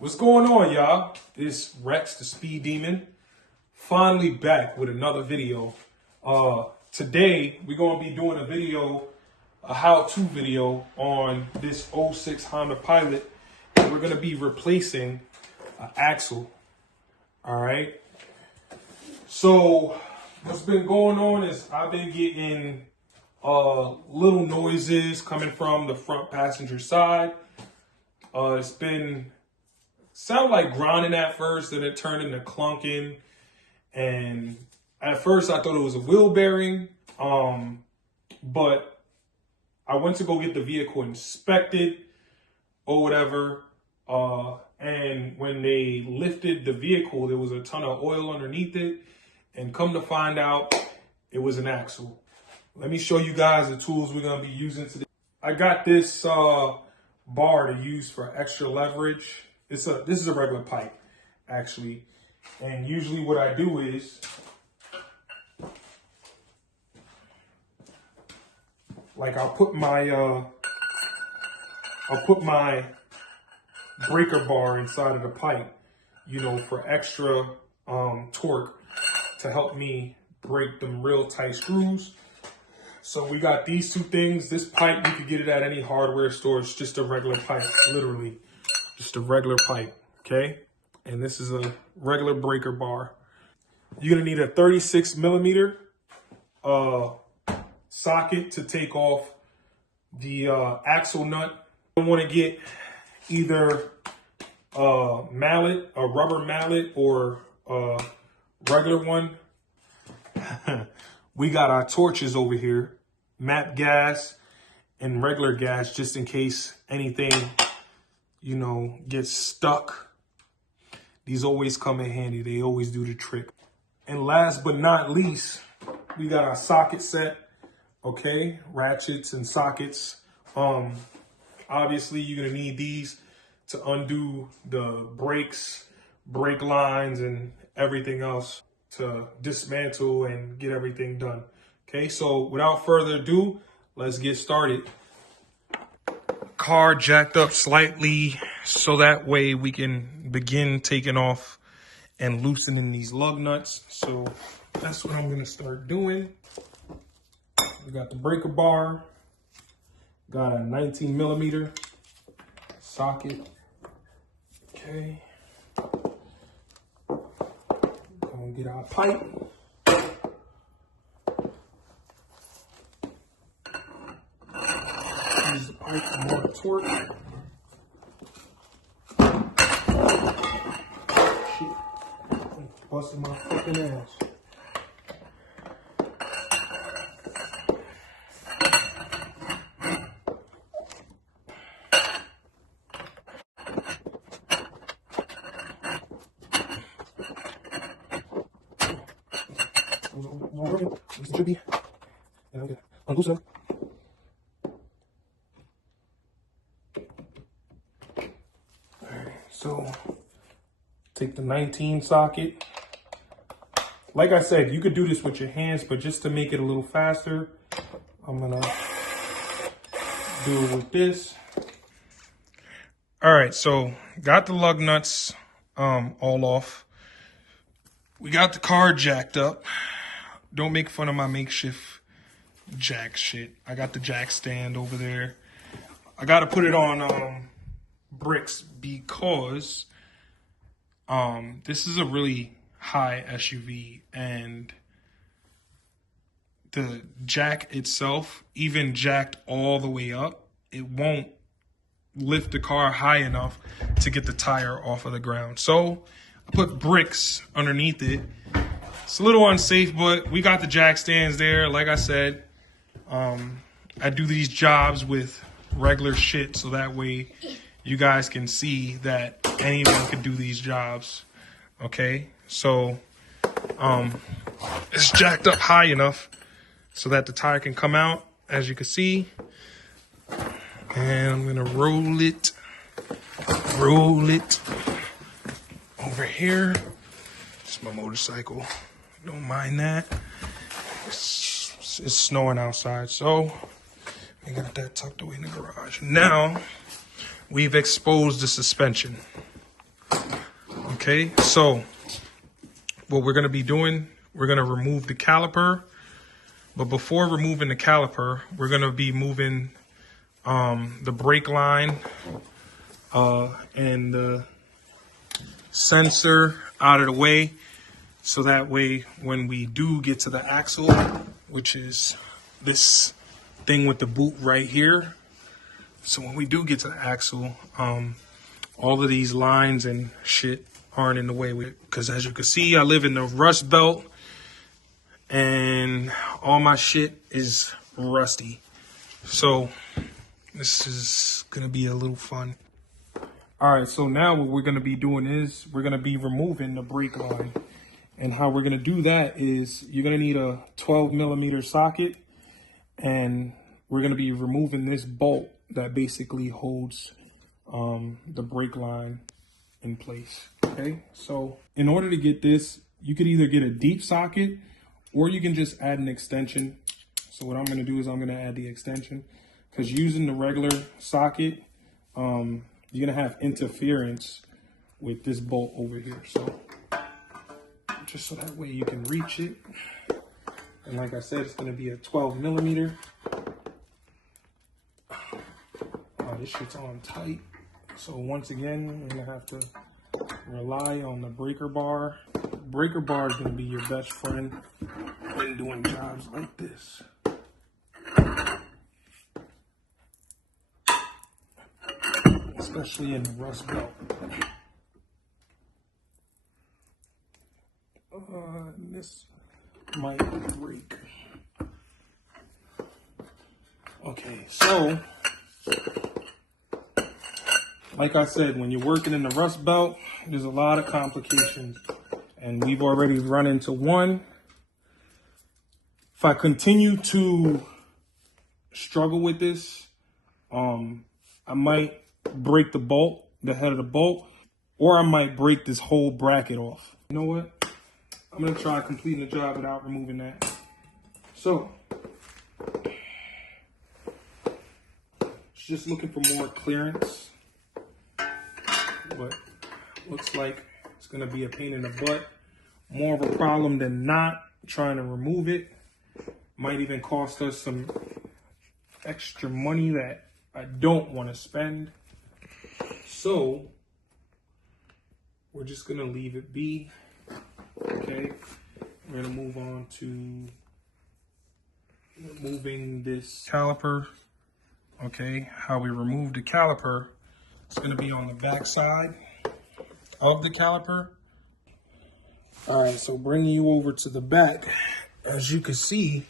What's going on, y'all? It's Rex, the Speed Demon, finally back with another video. Today, we're going to be doing a how-to video on this '06 Honda Pilot. And we're going to be replacing an axle, all right? So, what's been going on is I've been getting little noises coming from the front passenger side. It's been sound like grinding at first, then it turned into clunking. And at first I thought it was a wheel bearing, but I went to go get the vehicle inspected or whatever. And when they lifted the vehicle, there was a ton of oil underneath it. And come to find out, it was an axle. Let me show you guys the tools we're gonna be using today. I got this bar to use for extra leverage. This is a regular pipe, actually. And usually what I do is, like I'll put my breaker bar inside of the pipe, you know, for extra torque to help me break them real tight screws. So we got these two things. This pipe, you could get it at any hardware store. It's just a regular pipe, literally. Just a regular pipe, okay? And this is a regular breaker bar. You're gonna need a 36 millimeter socket to take off the axle nut. You want to get either a mallet, a rubber mallet, or a regular one. We got our torches over here, MAP gas and regular gas, just in case anything, you know, gets stuck. These always come in handy. They always do the trick. And last but not least, we got our socket set, okay? Ratchets and sockets. Obviously, you're gonna need these to undo the brakes, brake lines, and everything else to dismantle and get everything done. Okay, so without further ado, let's get started. Car jacked up slightly so that way we can begin taking off and loosening these lug nuts. So that's what I'm gonna start doing. We got the breaker bar, got a 19 millimeter socket. Okay. Gonna get our pipe. Use the pipe for more torque. Shit. Busting my fucking ass. It should be. Yeah, okay. Unloosen them. Alright, so take the 19 socket. Like I said, you could do this with your hands, but just to make it a little faster, I'm gonna do it with this. Alright, so got the lug nuts all off. We got the car jacked up. Don't make fun of my makeshift jack shit. I got the jack stand over there. I got to put it on bricks because this is a really high SUV, and the jack itself, even jacked all the way up, it won't lift the car high enough to get the tire off of the ground. So I put bricks underneath it. It's a little unsafe, but we got the jack stands there. Like I said, I do these jobs with regular shit so that way you guys can see that anyone can do these jobs. Okay, so it's jacked up high enough so that the tire can come out, as you can see. And I'm gonna roll it over here. It's my motorcycle. Don't mind that. It's snowing outside, so I got that tucked away in the garage. Now we've exposed the suspension. Okay, so what we're gonna be doing, we're gonna remove the caliper. But before removing the caliper, we're gonna be moving the brake line and the sensor out of the way. So that way, when we do get to the axle, which is this thing with the boot right here. So when we do get to the axle, all of these lines and shit aren't in the way with it. Because as you can see, I live in the Rust Belt and all my shit is rusty. So this is gonna be a little fun. All right, so now what we're gonna be doing is we're gonna be removing the brake line. And how we're gonna do that is you're gonna need a 12mm socket, and we're gonna be removing this bolt that basically holds the brake line in place. Okay, so in order to get this, you could either get a deep socket or you can just add an extension. So what I'm gonna do is I'm gonna add the extension, because using the regular socket, you're gonna have interference with this bolt over here. So just so that way you can reach it. And like I said, it's gonna be a 12mm. Oh, this shit's on tight. So once again, you're gonna have to rely on the breaker bar. Breaker bar is gonna be your best friend when doing jobs like this. Especially in the Rust Belt. This might break. Okay, so like I said, when you're working in the Rust Belt, there's a lot of complications, and we've already run into one. If I continue to struggle with this, I might break the bolt, the head of the bolt, or I might break this whole bracket off. You know what? I'm gonna try completing the job without removing that. So, just looking for more clearance. What looks like it's gonna be a pain in the butt. More of a problem than not trying to remove it. Might even cost us some extra money that I don't want to spend. So, we're just gonna leave it be. Okay, we're gonna move on to removing this caliper. Okay, how we remove the caliper, it's gonna be on the back side of the caliper. All right, so bringing you over to the back, as you can see,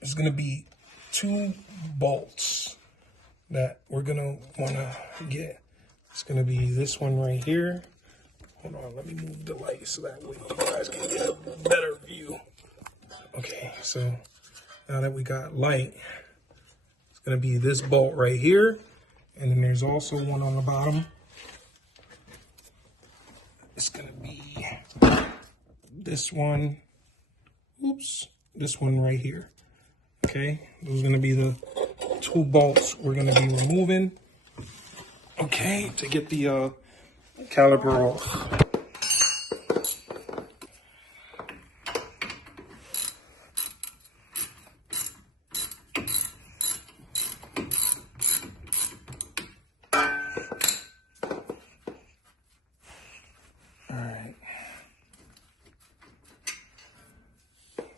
there's gonna be 2 bolts that we're gonna wanna get. It's gonna be this one right here. Hold on, let me move the light so that way you guys can get a better view. Okay, so now that we got light, it's gonna be this bolt right here. And then there's also one on the bottom. It's gonna be this one. Oops, this one right here. Okay, those are gonna be the 2 bolts we're gonna be removing. Okay, to get the caliper off. All right.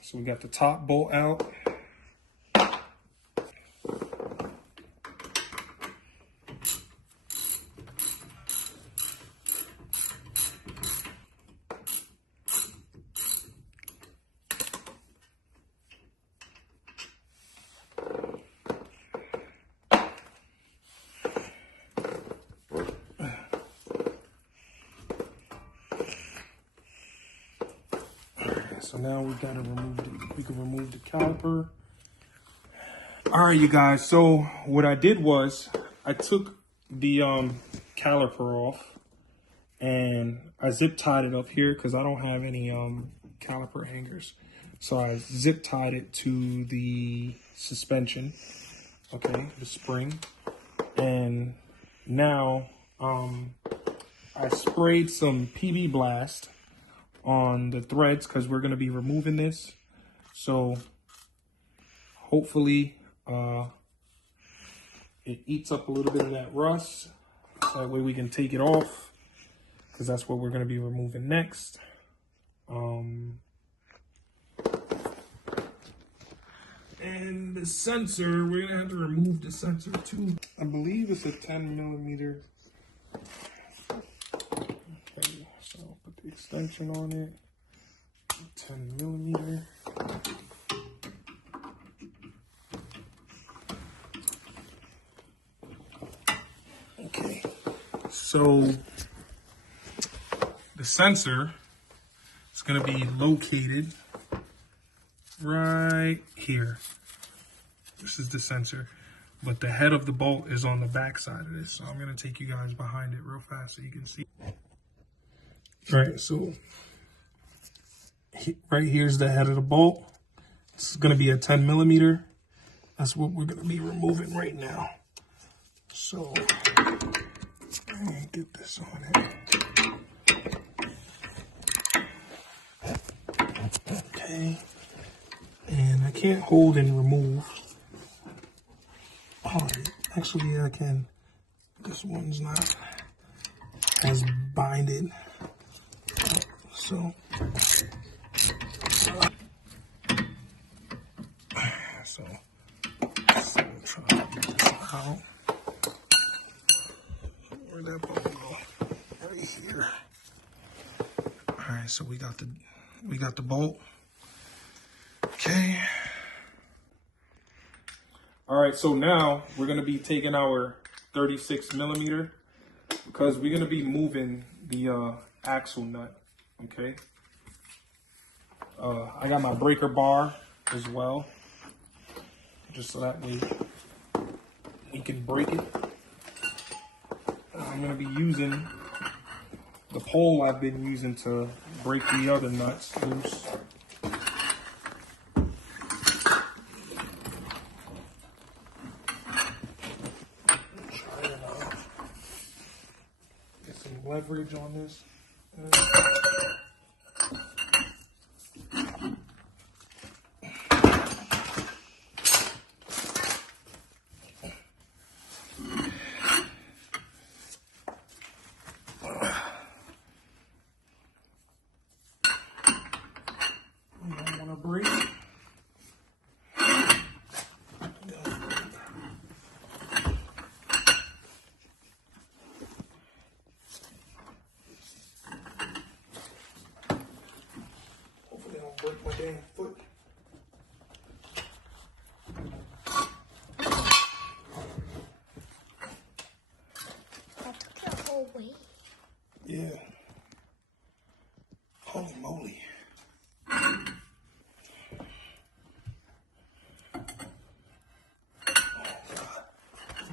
So we got the top bolt out. So now we gotta we can remove the caliper. All right, you guys. So what I did was I took the caliper off and I zip tied it up here because I don't have any caliper hangers. So I zip tied it to the suspension, okay, the spring. And now I I sprayed some PB Blast on the threads because we're going to be removing this. So hopefully it eats up a little bit of that rust. So that way we can take it off, because that's what we're going to be removing next. And the sensor, we're going to have to remove the sensor too. I believe it's a 10 millimeter. Okay, so I'll put the extension on it. 10 millimeter. Okay, so the sensor is going to be located right here. This is the sensor, but the head of the bolt is on the back side of this. So I'm going to take you guys behind it real fast so you can see. All right, so right here's the head of the bolt. It's going to be a 10 millimeter. That's what we're going to be removing right now. So I'm going to get this on it. Okay. And I can't hold and remove. Oh, actually, yeah, I can. This one's not as binded. So we'll try to get this out. Where'd that bolt go? Right here. All right, so we got the bolt. Okay. All right, so now we're gonna be taking our 36 millimeter because we're gonna be moving the axle nut. Okay. I got my breaker bar as well, just so that way we can break it. I'm gonna be using the pole I've been using to break the other nuts loose. Try it out. Get some leverage on this. Break. Hopefully I don't break my damn foot. That took your whole weight. Yeah. Holy moly.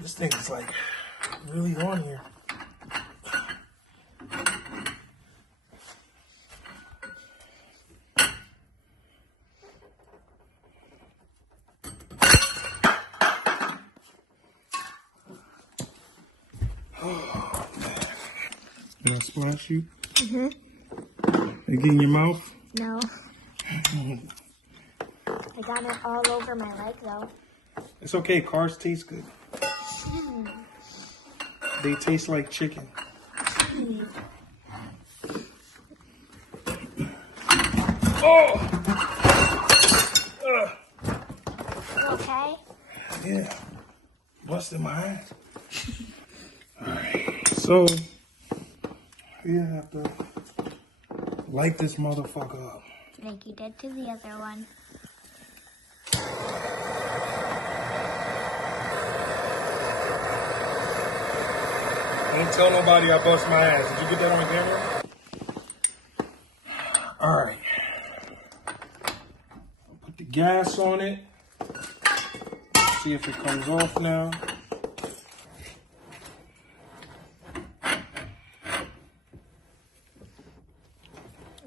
This thing is like really on here. Oh, man. Did I splash you? Mm-hmm. They get in your mouth? No. I got it all over my leg though. It's okay, cars taste good. They taste like chicken. Oh! You okay? Yeah. Busted my ass. Alright, so we have to light this motherfucker up. Like you did to the other one. Don't tell nobody I bust my ass. Did you get that on camera? Alright. Put the gas on it. See if it comes off now.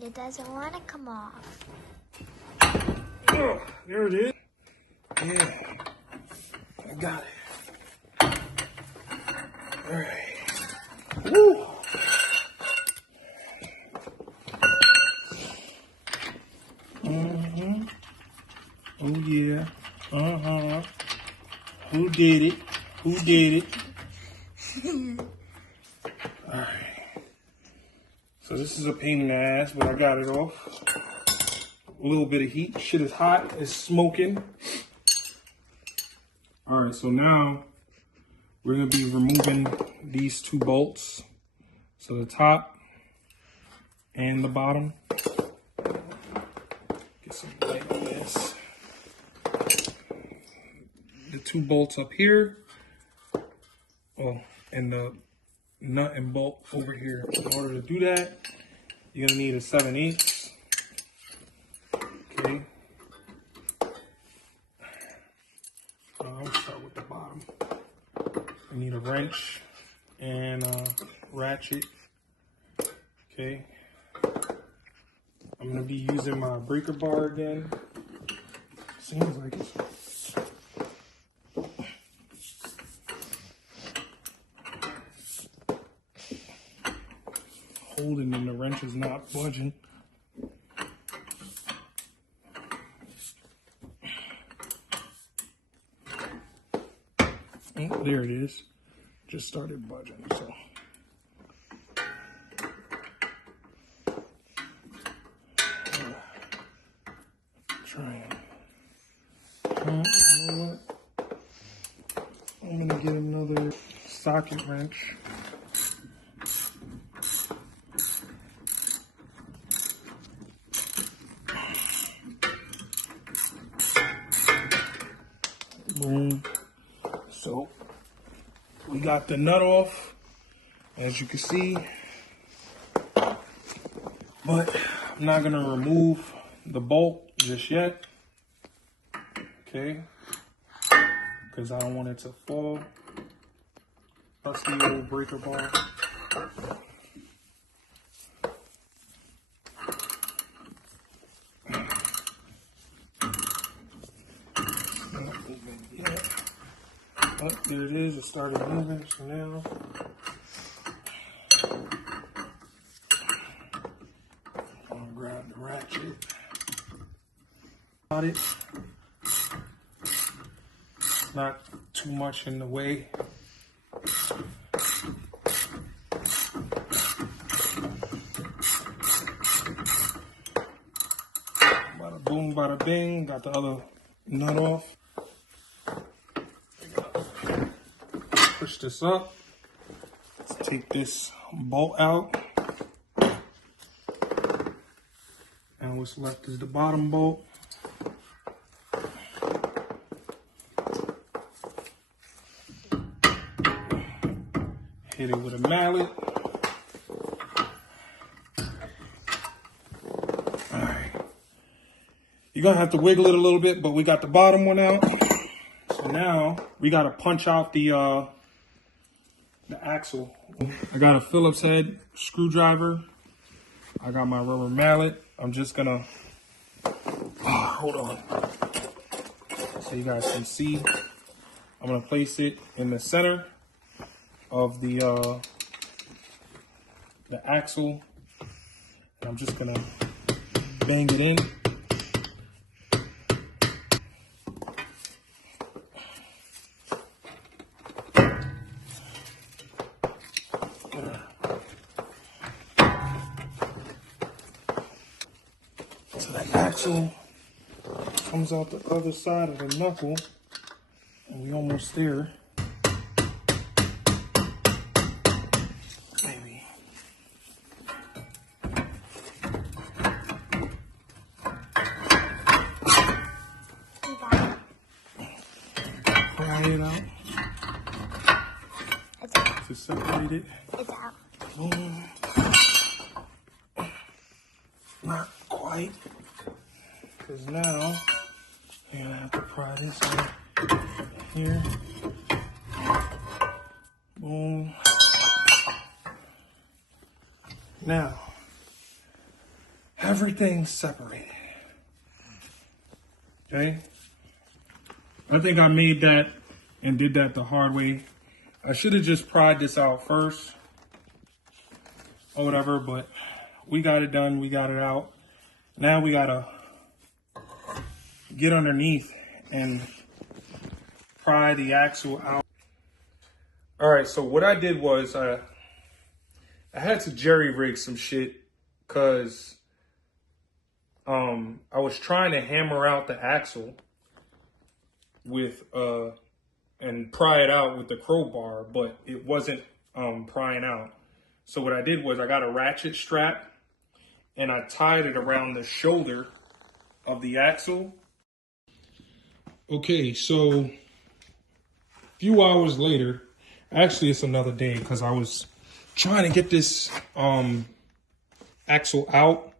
It doesn't want to come off. Oh, there it is. Yeah. I got it. Alright. Woo! did it? Who did it? Alright. So this is a pain in the ass, but I got it off. A little bit of heat. Shit is hot. It's smoking. Alright, so now we're going to be removing these two bolts. So the top and the bottom. Get some light on this. The two bolts up here. Oh, and the nut and bolt over here. In order to do that, you're going to need a 7/8. Okay. I'll start with the bottom. I need a wrench and a ratchet. Okay. I'm going to be using my breaker bar again. Seems like it's... holding and the wrench is not budging. Oh, there it is. Just started budging, so. Trying. You know what? I'm gonna get another socket wrench. Boom. So we got the nut off, as you can see, but I'm not gonna remove the bolt just yet, okay, because I don't want it to fall. That's the old breaker bar. Oh, there it is. It started moving. So now I'm gonna grab the ratchet. Got it. Not too much in the way. Bada boom, bada bing. Got the other nut off. Push this up. Let's take this bolt out. And what's left is the bottom bolt. Hit it with a mallet. Alright. You're gonna have to wiggle it a little bit, but we got the bottom one out. So now we gotta punch out the axle. I got a Phillips head screwdriver. I got my rubber mallet. I'm just gonna, hold on. So you guys can see, I'm gonna place it in the center of the axle. And I'm just gonna bang it in. So the axle comes out the other side of the knuckle, and we almost there. Maybe. Pry it out. It's out. To separate it. It's out. Boom. Not quite, because now you're gonna have to pry this out here. Boom. Now, everything's separated. Okay? I think I made that and did that the hard way. I should have just pried this out first or whatever, but we got it done. We got it out. Now we gotta get underneath and pry the axle out. All right, so what I did was I had to jerry rig some shit because I was trying to hammer out the axle with and pry it out with the crowbar, but it wasn't prying out. So what I did was I got a ratchet strap and I tied it around the shoulder of the axle. Okay, so a few hours later, actually it's another day because I was trying to get this axle out,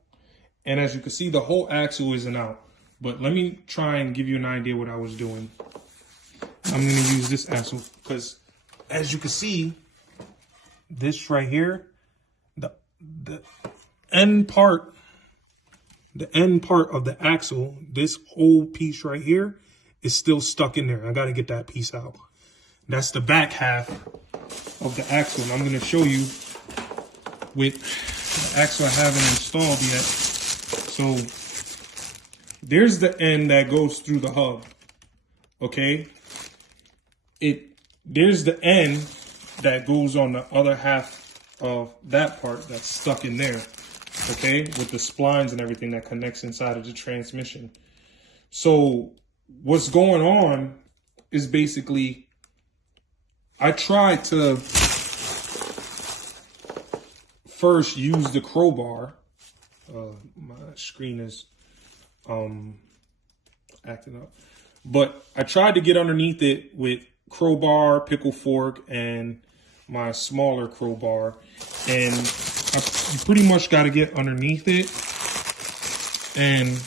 and as you can see, the whole axle isn't out. But let me try and give you an idea what I was doing. I'm going to use this axle because as you can see, this right here, the end part of the axle, this whole piece right here is still stuck in there. I got to get that piece out. That's the back half of the axle. And I'm going to show you with the axle I haven't installed yet. So there's the end that goes through the hub. Okay. There's the end that goes on the other half of that part that's stuck in there. Okay. With the splines and everything that connects inside of the transmission. So what's going on is basically I tried to first use the crowbar. My screen is acting up. But I tried to get underneath it with crowbar, pickle fork, and my smaller crowbar. And you pretty much got to get underneath it and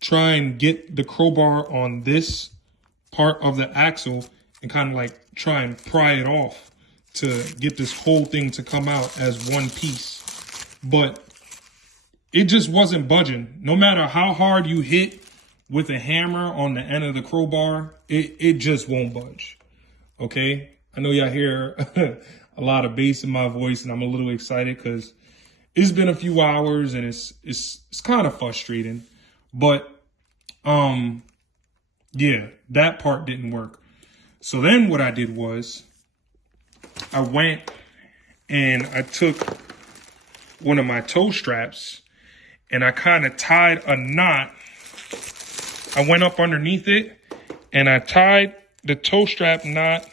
try and get the crowbar on this part of the axle and kind of like try and pry it off to get this whole thing to come out as one piece. But it just wasn't budging. No matter how hard you hit with a hammer on the end of the crowbar, it just won't budge. Okay? I know y'all hear a lot of bass in my voice, and I'm a little excited because it's been a few hours and it's kind of frustrating. But yeah, that part didn't work. So then what I did was I went and I took one of my toe straps and I kind of tied a knot. I went up underneath it and I tied the toe strap knot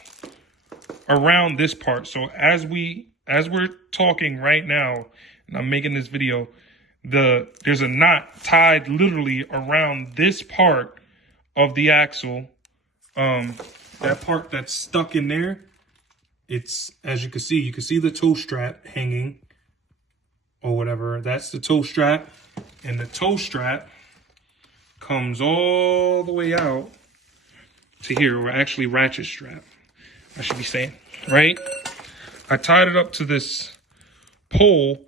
around this part. So as we're talking right now and I'm making this video, there's a knot tied literally around this part of the axle. That part that's stuck in there, it's, as you can see the toe strap hanging or whatever. That's the toe strap, and the toe strap comes all the way out to here, or actually ratchet strap, I should be saying, right? I tied it up to this pole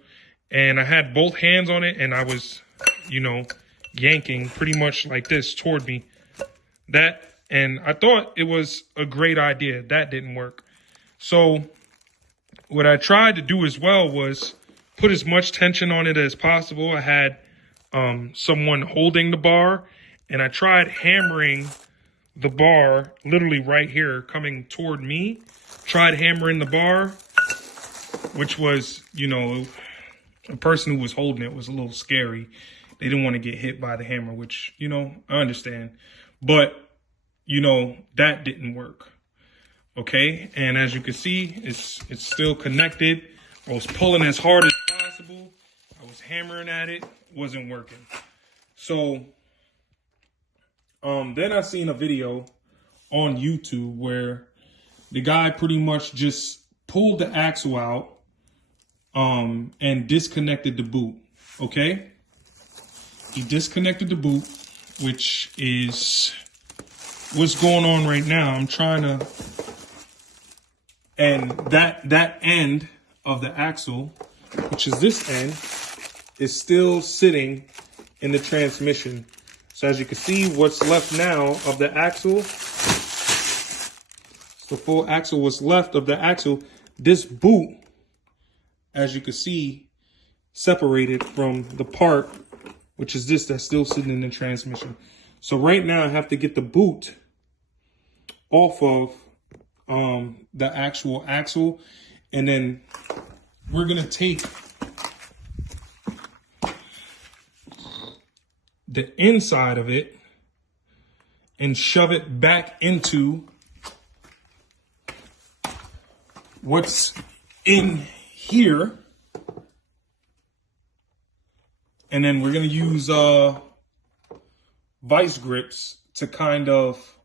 and I had both hands on it and I was, yanking pretty much like this toward me. And I thought it was a great idea. That didn't work. So what I tried to do as well was put as much tension on it as possible. I had someone holding the bar, and I tried hammering the bar literally right here coming toward me. Tried hammering the bar, which was, a person who was holding it was a little scary. They didn't want to get hit by the hammer, which, I understand. But that didn't work. Okay, and as you can see, it's still connected. I was pulling as hard as possible. I was hammering at it, wasn't working. So then I seen a video on YouTube where the guy pretty much just pulled the axle out and disconnected the boot. Okay, he disconnected the boot, which is what's going on right now. I'm trying to, and that end of the axle, which is this end, is still sitting in the transmission. So as you can see, what's left now of the axle, the full axle, what's left of the axle, this boot, as you can see, separated from the part, which is this that's still sitting in the transmission. So right now I have to get the boot off of the actual axle, and then we're gonna take the inside of it and shove it back into what's in here. And then we're gonna use vice grips to kind of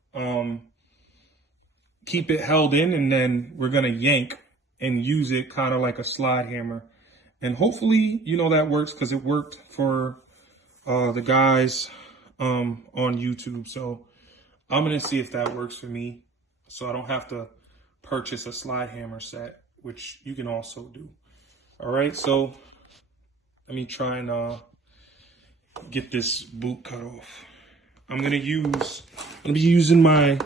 keep it held in, and then we're gonna yank and use it kind of like a slide hammer. And hopefully, you know, that works, because it worked for the guys on YouTube. So I'm gonna see if that works for me, so I don't have to purchase a slide hammer set, which you can also do. All right, so let me try and get this boot cut off. I'm gonna be using my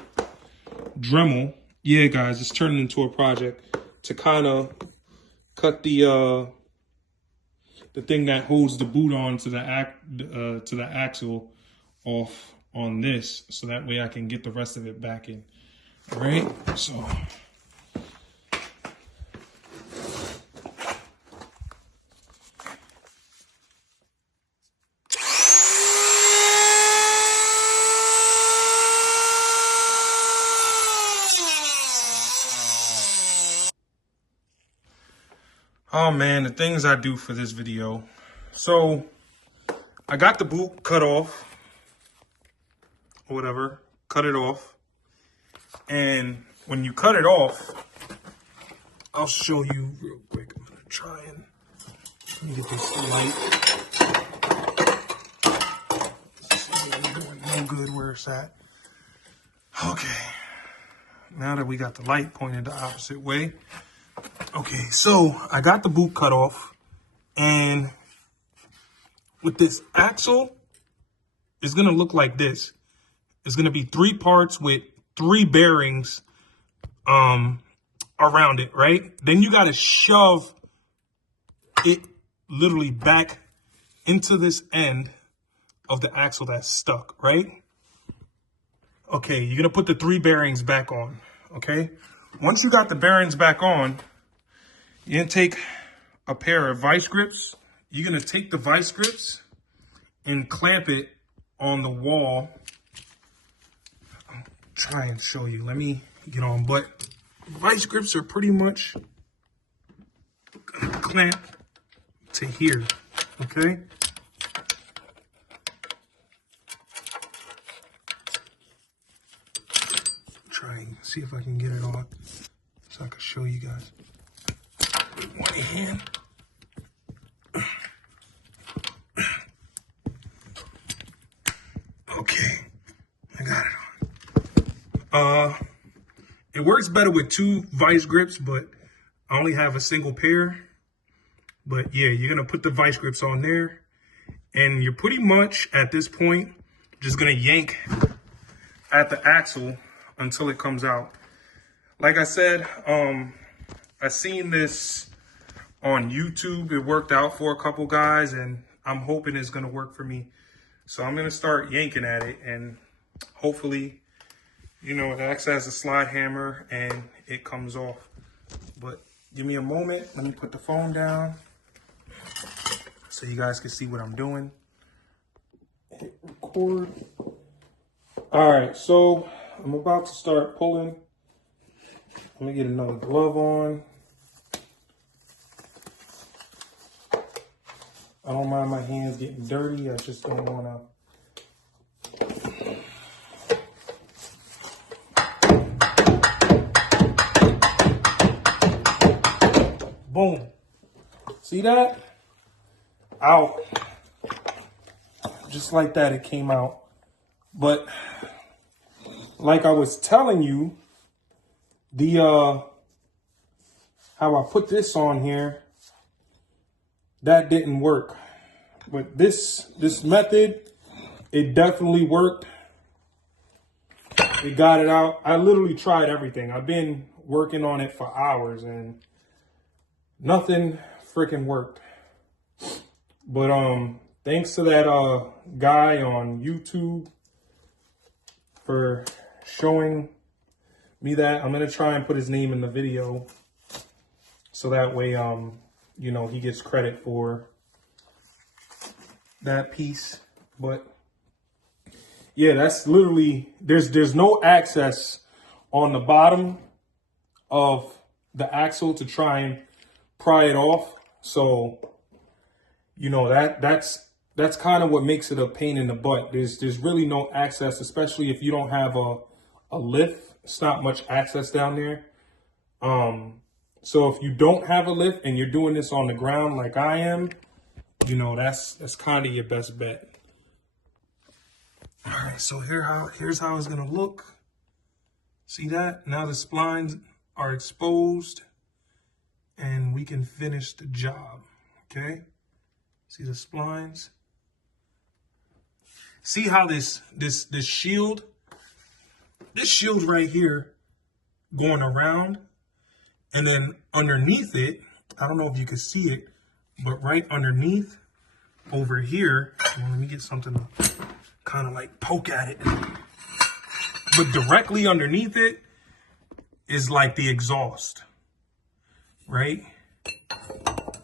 Dremel. Yeah, guys, it's turning into a project to kind of cut the thing that holds the boot on to the axle off on this, so that way I can get the rest of it back in. All right, so. Oh man, the things I do for this video. So I got the boot cut off, or whatever, cut it off. And when you cut it off, I'll show you real quick. I'm gonna try and let me get this light. It's doing no good where it's at. Okay, now that we got the light pointed the opposite way. Okay, so I got the boot cut off, and with this axle, it's gonna look like this. It's gonna be 3 parts with 3 bearings around it, right? Then you gotta shove it literally back into this end of the axle that's stuck, right? Okay, you're gonna put the 3 bearings back on, okay? Once you got the bearings back on, you're gonna take a pair of vice grips. You're gonna take the vice grips and clamp it on the wall. I'll try and show you. Let me get on, but vice grips are pretty much gonna clamp to here, okay? Try and see if I can get it on so I can show you guys. One hand. Okay, I got it on. It works better with 2 vice grips, but I only have a single pair. But yeah, you're gonna put the vice grips on there, and you're pretty much at this point just gonna yank at the axle until it comes out. Like I said, I seen this on YouTube. It worked out for a couple guys, and I'm hoping it's gonna work for me. So I'm gonna start yanking at it, and hopefully, you know, it acts as a slide hammer and it comes off. But give me a moment. Let me put the phone down so you guys can see what I'm doing. Hit record. All right, so I'm about to start pulling. Let me get another glove on. I don't mind my hands getting dirty. I just don't want to. Boom. See that? Out. Just like that, it came out. But like I was telling you, the how I put this on here, that didn't work. But this method, it definitely worked. It got it out. I literally tried everything. I've been working on it for hours and nothing freaking worked. But thanks to that guy on YouTube for showing me that. I'm gonna try and put his name in the video so that way, you know, he gets credit for that piece. But yeah, that's literally, there's no access on the bottom of the axle to try and pry it off. So, you know, that's kind of what makes it a pain in the butt. There's really no access, especially if you don't have a lift. It's not much access down there. So if you don't have a lift and you're doing this on the ground like I am, you know, that's kind of your best bet. All right, so here's how it's gonna look. See that? Now the splines are exposed and we can finish the job, okay? See the splines? See how this shield right here going around, and then underneath it, I don't know if you can see it, but right underneath over here, let me get something to kind of like poke at it. But directly underneath it is like the exhaust, right?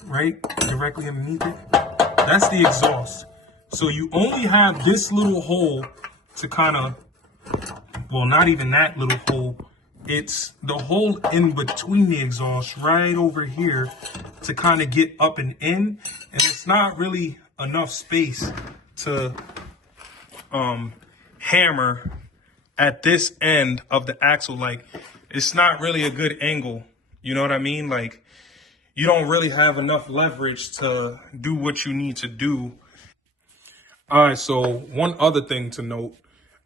Right, directly underneath it. That's the exhaust. So you only have this little hole to kind of, well, not even that little hole. It's the hole in between the exhaust right over here to kind of get up and in. And it's not really enough space to hammer at this end of the axle. Like, it's not really a good angle. You know what I mean? Like, you don't really have enough leverage to do what you need to do. All right, so one other thing to note,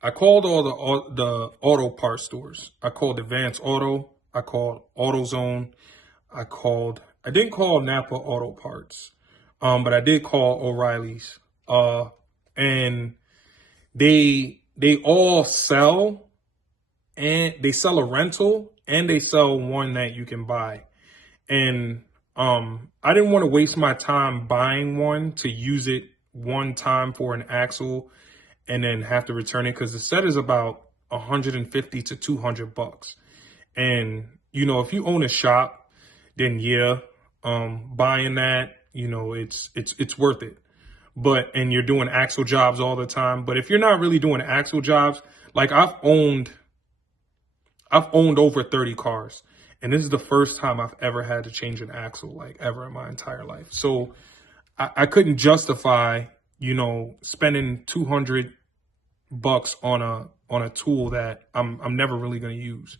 I called all the auto parts stores. I called Advance Auto, I called AutoZone, I didn't call Napa Auto Parts, but I did call O'Reilly's. And they all sell, and they sell a rental and they sell one that you can buy. And I didn't want to waste my time buying one to use it one time for an axle and then have to return it, because the set is about 150 to 200 bucks. And, you know, if you own a shop, then yeah, buying that, you know, it's worth it. But, and you're doing axle jobs all the time. But if you're not really doing axle jobs, like I've owned over 30 cars. And this is the first time I've ever had to change an axle, like ever in my entire life. So I couldn't justify, you know, spending 200 bucks on a tool that I'm never really going to use.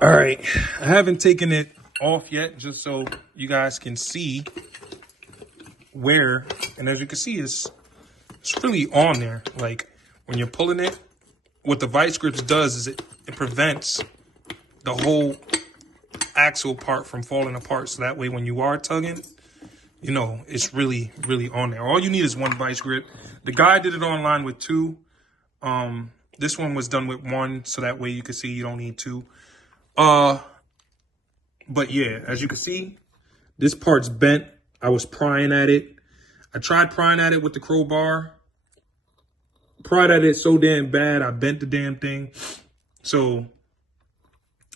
All right, I haven't taken it off yet, just so you guys can see where, and as you can see, it's really on there. Like when you're pulling it, what the vice grips does is it prevents the whole axle part from falling apart. So that way, when you are tugging, you know, it's really, really on there. All you need is one vice grip. The guy did it online with two. This one was done with one, so that way you can see you don't need two. But yeah, as you can see, this part's bent. I was prying at it. I tried prying at it with the crowbar. Pried at it so damn bad, I bent the damn thing. So,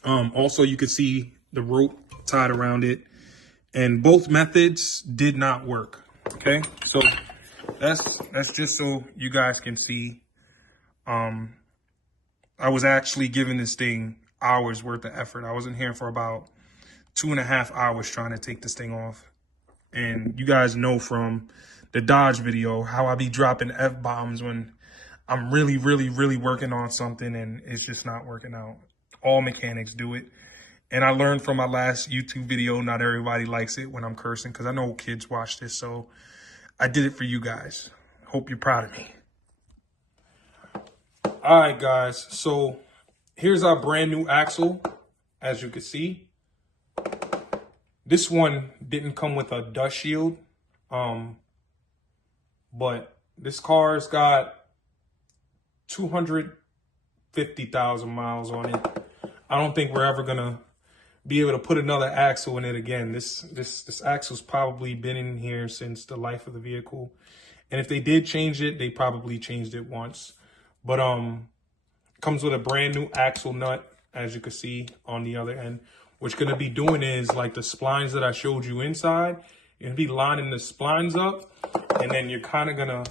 also you could see the rope tied around it. And both methods did not work, okay? So that's just so you guys can see. I was actually giving this thing hours worth of effort. I was in here for about 2.5 hours trying to take this thing off. And you guys know from the Dodge video how I be dropping F-bombs when I'm really, really, really working on something and it's just not working out. All mechanics do it. And I learned from my last YouTube video, not everybody likes it when I'm cursing, because I know kids watch this, so I did it for you guys. Hope you're proud of me. All right, guys, so here's our brand new axle, as you can see. This one didn't come with a dust shield, but this car's got 250,000 miles on it. I don't think we're ever gonna be able to put another axle in it again. This axle's probably been in here since the life of the vehicle. And if they did change it, they probably changed it once. But Comes with a brand new axle nut, as you can see on the other end. What you're gonna be doing is like the splines that I showed you inside, you're gonna be lining the splines up, and then you're kind of gonna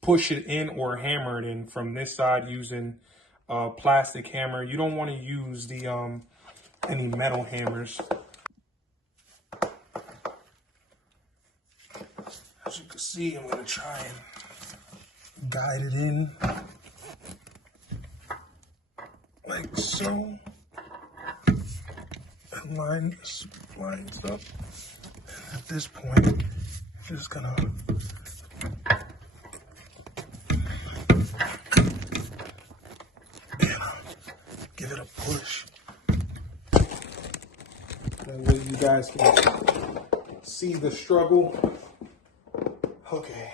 push it in or hammer it in from this side using a plastic hammer. You don't want to use the any metal hammers. As you can see, I'm gonna try and guide it in like so. And line the splines up. And at this point, you're just gonna give it a push. That way you guys can see the struggle. Okay.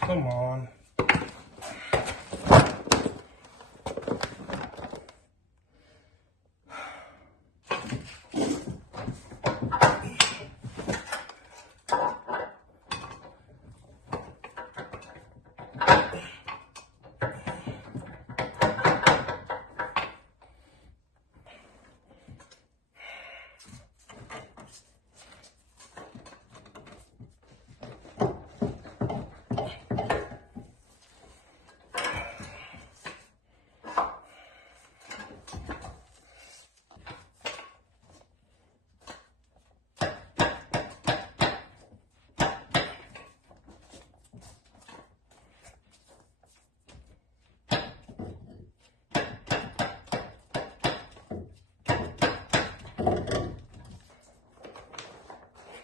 Come on.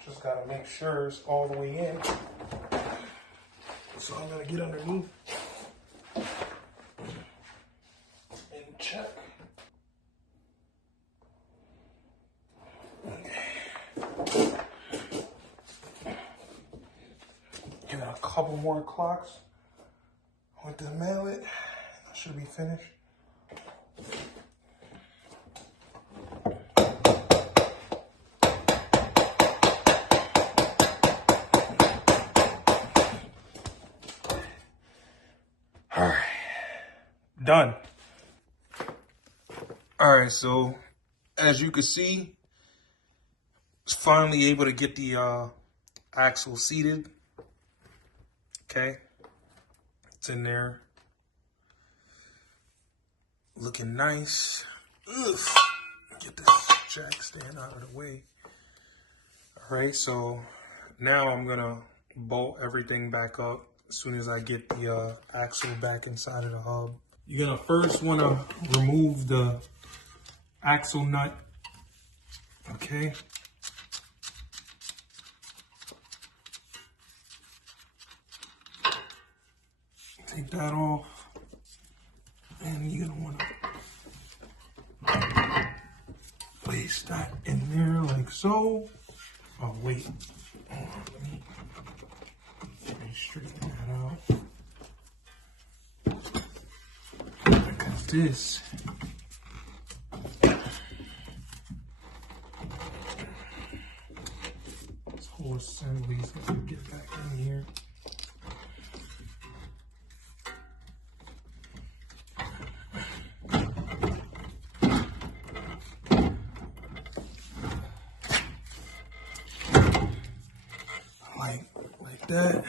Just gotta make sure it's all the way in. So I'm gonna get underneath and check. Okay. Give it a couple more clocks with the mallet. That should be finished. All right, done. All right, so as you can see, it's finally able to get the axle seated. Okay, it's in there, looking nice. Ugh. Get this jack stand out of the way. All right, so now I'm gonna bolt everything back up as soon as I get the axle back inside of the hub. You're gonna first wanna remove the axle nut, okay? Take that off, and you're gonna wanna place that in there like so. Oh wait, hold on, let me straighten that out. Because this whole assembly is gonna get back in here. Like that.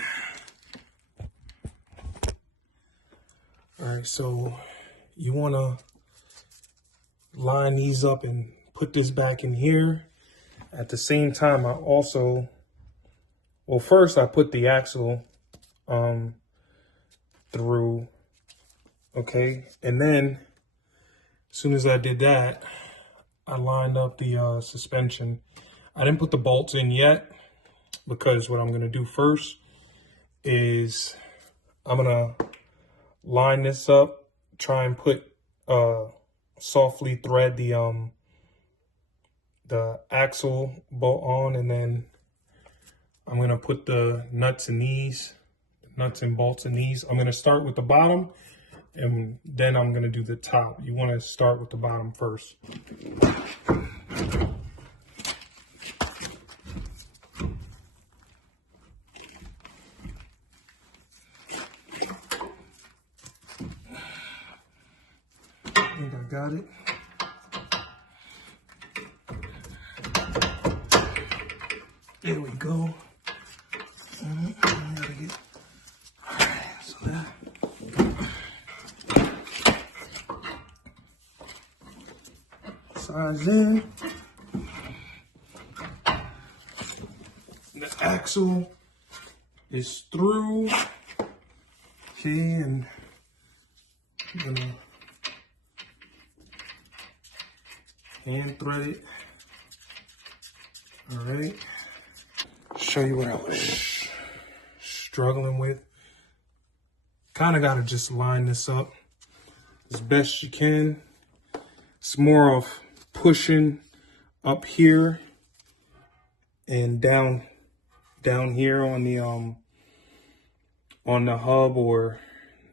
All right, so you want to line these up and put this back in here. At the same time, I also, well, first I put the axle through, okay? And then as soon as I did that, I lined up the suspension. I didn't put the bolts in yet because what I'm going to do first is I'm going to line this up, try and put softly thread the axle bolt on, and then I'm going to put the nuts and bolts in these. I'm going to start with the bottom and then I'm gonna do the top. You wanna start with the bottom first. I think I got it. There we go. I gotta get, all right, so that. Size in. The axle is through. Okay, and I'm gonna hand thread it. All right. Show you what I was struggling with. Kind of got to just line this up as best you can. It's more of pushing up here and down here on the hub or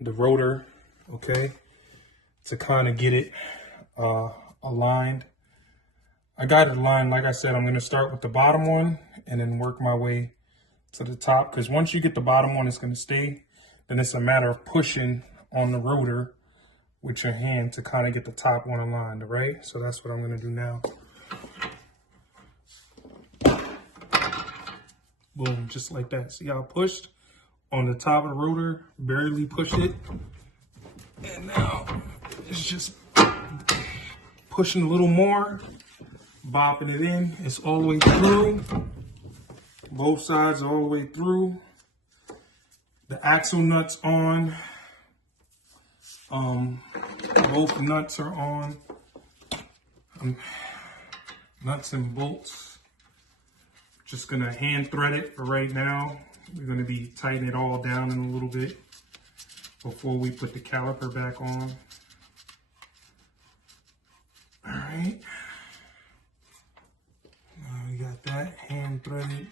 the rotor, okay, to kind of get it aligned. I got it aligned. Like I said, I'm going to start with the bottom one and then work my way to the top, because once you get the bottom one, it's going to stay. Then it's a matter of pushing on the rotor with your hand to kind of get the top one aligned, all right? So that's what I'm going to do now. Boom, just like that. See how I pushed on the top of the rotor, barely pushed it. And now it's just pushing a little more, bopping it in. It's all the way through. Both sides all the way through. The axle nuts on. Both nuts are on. Nuts and bolts. Just gonna hand thread it for right now. We're gonna be tightening it all down in a little bit before we put the caliper back on. All right. We got that hand threaded.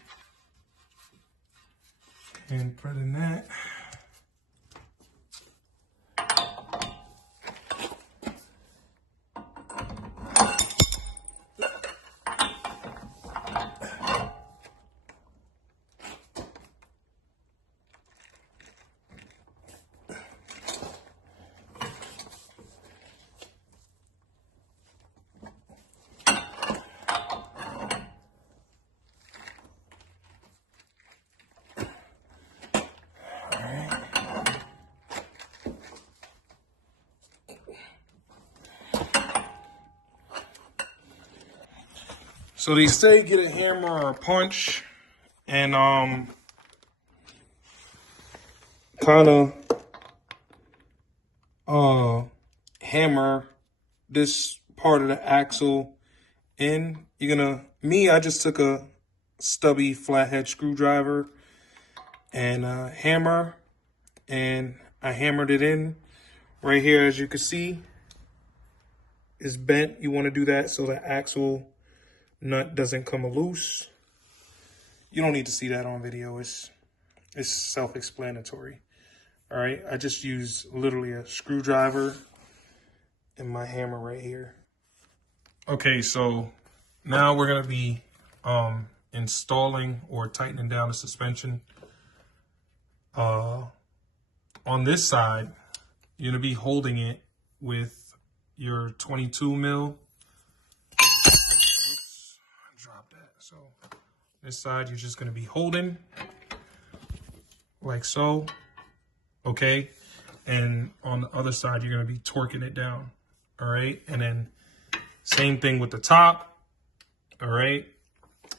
Hand threading that. So they say get a hammer or a punch and kind of hammer this part of the axle in. I just took a stubby flathead screwdriver and a hammer, and I hammered it in right here. As you can see, it's bent. You want to do that so the axle nut doesn't come loose. You don't need to see that on video. It's self-explanatory. All right, I just use literally a screwdriver and my hammer right here. Okay, so now we're gonna be installing or tightening down the suspension. On this side, you're gonna be holding it with your 22 mil. Drop that. So this side, you're just going to be holding like so, okay? And on the other side, you're going to be torquing it down, all right? And then same thing with the top, all right?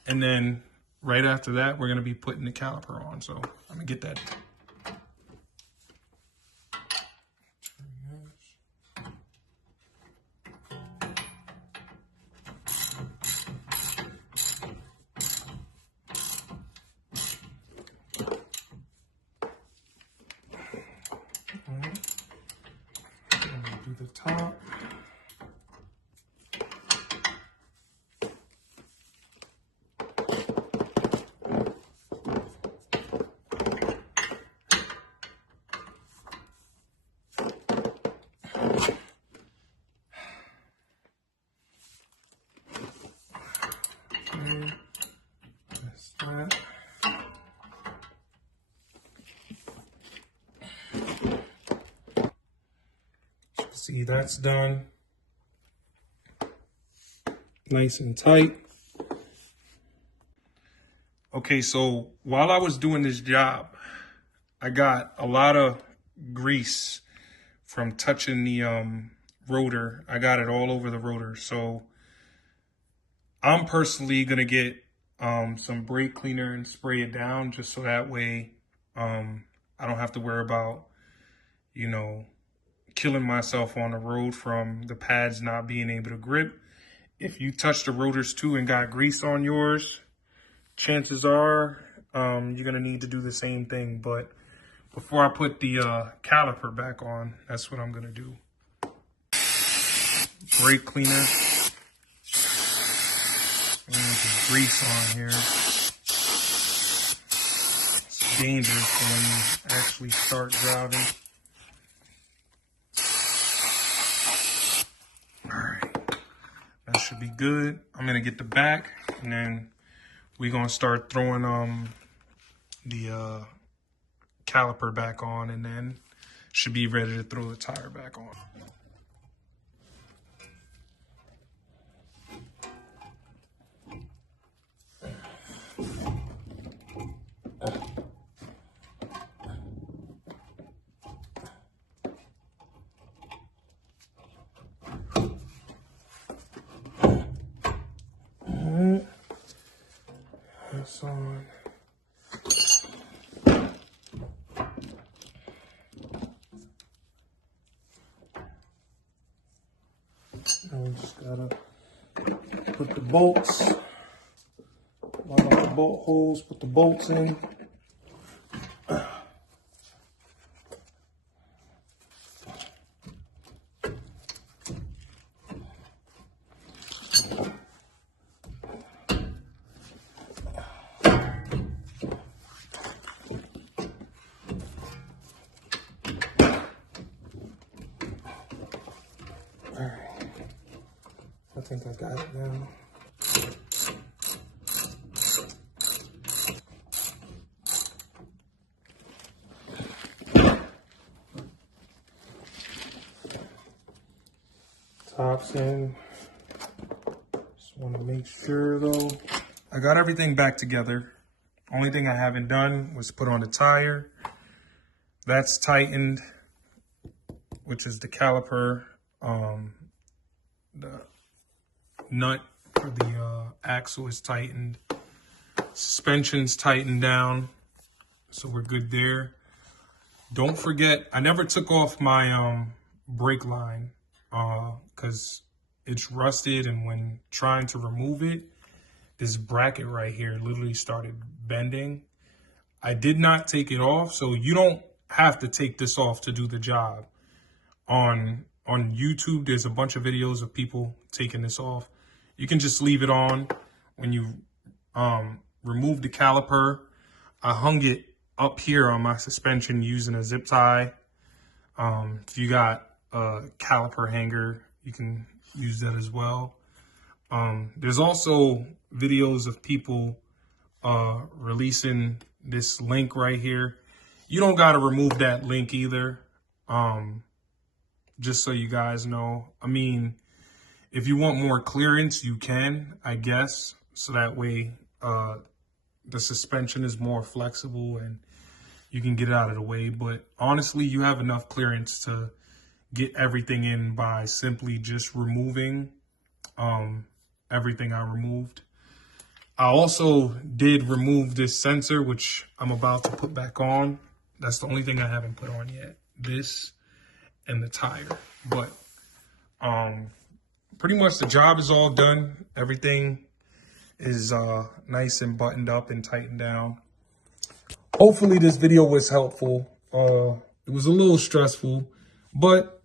And then right after that, we're going to be putting the caliper on. So I'm going to get that. Do the top. See, that's done. Nice and tight. Okay, so while I was doing this job, I got a lot of grease from touching the rotor. I got it all over the rotor. So I'm personally gonna get some brake cleaner and spray it down, just so that way I don't have to worry about, you know, killing myself on the road from the pads not being able to grip. If you touch the rotors too and got grease on yours, chances are you're gonna need to do the same thing. But before I put the caliper back on, that's what I'm gonna do. Brake cleaner. There's grease on here. It's dangerous when you actually start driving. All right, that should be good. I'm gonna get the back, and then we're gonna start throwing the caliper back on, and then should be ready to throw the tire back on. That's on. Now we just gotta put the bolts, line up the bolt holes, put the bolts in. I think I got it now. Tops in. Just want to make sure though. I got everything back together. Only thing I haven't done was put on the tire. That's tightened, which is the caliper. The nut for the axle is tightened. Suspension's tightened down, so we're good there. Don't forget, I never took off my brake line because it's rusted, and when trying to remove it, this bracket right here literally started bending. I did not take it off, so you don't have to take this off to do the job. On YouTube, there's a bunch of videos of people taking this off. You can just leave it on. When you remove the caliper, I hung it up here on my suspension using a zip tie. If you got a caliper hanger, you can use that as well. There's also videos of people releasing this link right here. You don't got to remove that link either. Just so you guys know. I mean, if you want more clearance, you can, I guess. So that way the suspension is more flexible and you can get it out of the way. But honestly, you have enough clearance to get everything in by simply just removing everything I removed. I also did remove this sensor, which I'm about to put back on. That's the only thing I haven't put on yet. This and the tire. But pretty much the job is all done. Everything is nice and buttoned up and tightened down. Hopefully this video was helpful. It was a little stressful, but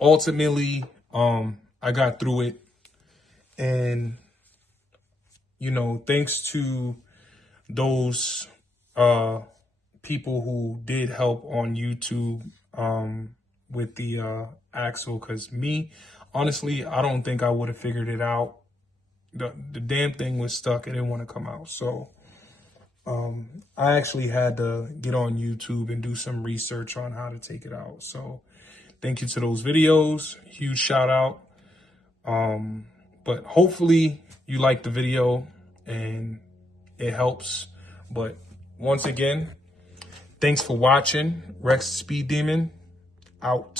ultimately I got through it. And you know, thanks to those people who did help on YouTube with the axle, because me, honestly, I don't think I would have figured it out. The damn thing was stuck. It didn't want to come out. So I actually had to get on YouTube and do some research on how to take it out. So Thank you to those videos. Huge shout out. But hopefully you like the video and it helps. But once again, thanks for watching. Rex Speed Demon out.